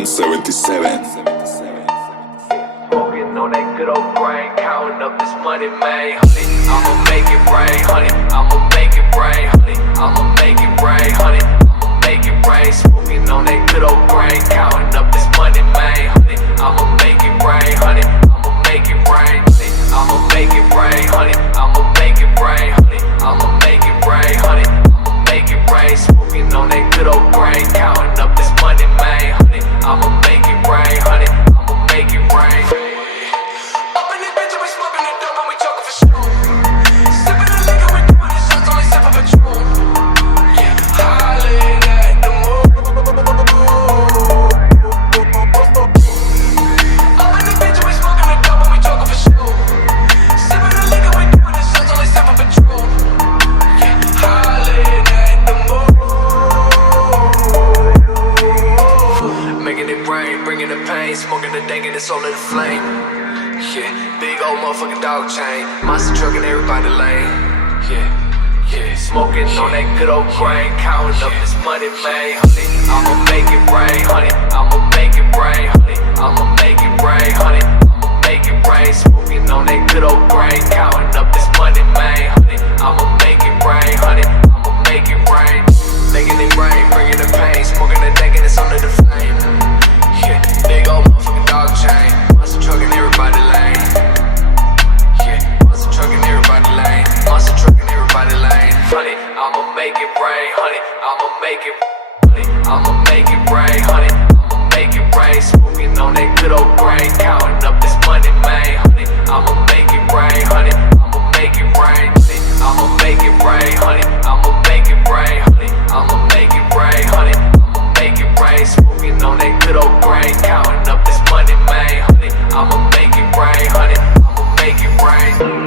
77. Smoking on that good old brain, counting up this money, man. Honey, I'ma make it rain, honey. I'ma make it rain, honey. I'ma make it rain, honey. I'ma make it rain. Smoking on that good old brain, counting up this money, man. Honey, I'ma make it rain, honey. I'ma make it rain, honey. I'ma make it rain, honey. I'ma make it rain, honey. I'ma make it rain, honey. I'ma make it rain. Smoking on that good old brain, counting up this money, man. Honey, I'ma make it rain, honey. I'ma make it rain. Up in this bitch, we smoking it dope and we talking for sure. Sipping the liquor, we doing the shots, only sipping Patron. Yeah, hollering at the moon. Up in this bitch, we smoking it dope and we talking for sure. Sipping the liquor, we doing the shots, only sipping Patron. Yeah, hollering at the moon. Making it rain, bringing the pain, smoking the dank and it's all in the flame. Yeah, big old motherfucking dog chain, monster truck in everybody lane. Yeah, smoking on that good old brain, counting up this money, man. Honey, I'ma make it rain, honey. I'ma make it rain, honey. I'ma make it rain, honey. I'ma make it rain. Smoking on that good old brain, counting up this money, man. Honey, I'ma make it rain, honey. I'ma make it rain. Making it rain, bringing the pain, smoking the dank and it's under the flame. Yeah, big old motherfucking dog chain, monster truck in everybody lane. Yeah, monster truck in everybody lane, monster truck in everybody lane. Honey, I'ma make it rain, honey. I'ma make it, honey. I'ma make it rain, honey. I'ma make it rain. Smoking on that good old brain, counting up this money, man. Honey, I'ma make it rain, honey. I'ma make it rain, honey. I'ma make it rain, honey. I'ma make it rain, honey. I'ma make it rain, honey. I'ma make it rain. Smoking on that good old brain, counting up this money, man. Honey, I'ma make it rain, honey. I'ma make it rain.